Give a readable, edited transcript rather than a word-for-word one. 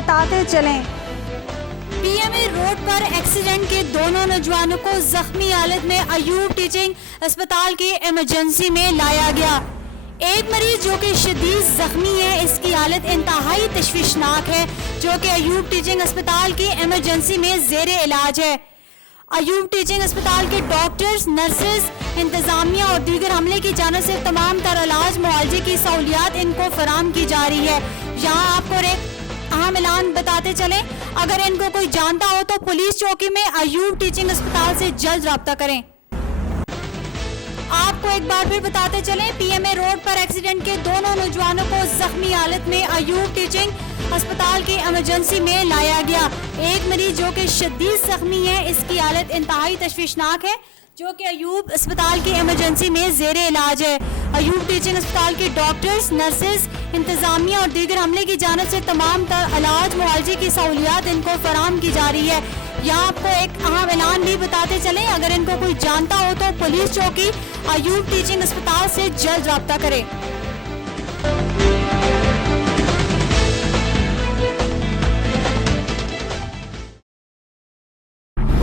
بتاتے چلیں۔ P M اے road پر accident کے دونوں نوجوانوں کو زخمی حالت میں ایوب ٹیچنگ اسپتال کی ایمرجنسی میں لایا گیا۔ ایک مریض جو کہ شدید زخمی ہے، اس کی حالت انتہائی تشویشناک ہے، جو کہ ایوب ٹیچنگ اسپتال کی ایمرجنسی میں زیر علاج ہے۔ ایوب ٹیچنگ اسپتال کے ڈاکٹرز، نرسز، انتظامیہ اور دیگر عملے کی جانب سے تمام تر علاج معالجے کی سہولیات ان کو فراہم کی جا رہی ہے۔ یہاں آپ کو ایک اہم اعلان بتاتے چلیں، اگر ان کو کوئی جانتا ہو تو پولیس چوکی میں ایوب ٹیچنگ اسپتال سے جلد رابطہ کریں۔ آپ کو ایک بار پھر بتاتے چلیں، پی ایم اے روڈ پر ایکسیڈنٹ کے دونوں نوجوانوں کو زخمی حالت میں ایوب ٹیچنگ اسپتال کی ایمرجنسی میں لایا گیا۔ ایک مریض جو کہ شدید زخمی ہے، اس کی حالت انتہائی تشویشناک ہے، جو کہ ایوب اسپتال کی ایمرجنسی میں زیر علاج ہے۔ ایوب ٹیچنگ اسپتال کے ڈاکٹرز، نرسز، انتظامیہ اور دیگر عملے کی جانب سے تمام تر علاج معالجے کی سہولیات ان کو فراہم کی جا رہی ہے۔ یہاں آپ کو ایک اہم اعلان بھی بتاتے چلیں، اگر ان کو کوئی جانتا ہو تو پولیس چوکی ایوب ٹیچنگ اسپتال سے جلد رابطہ کرے۔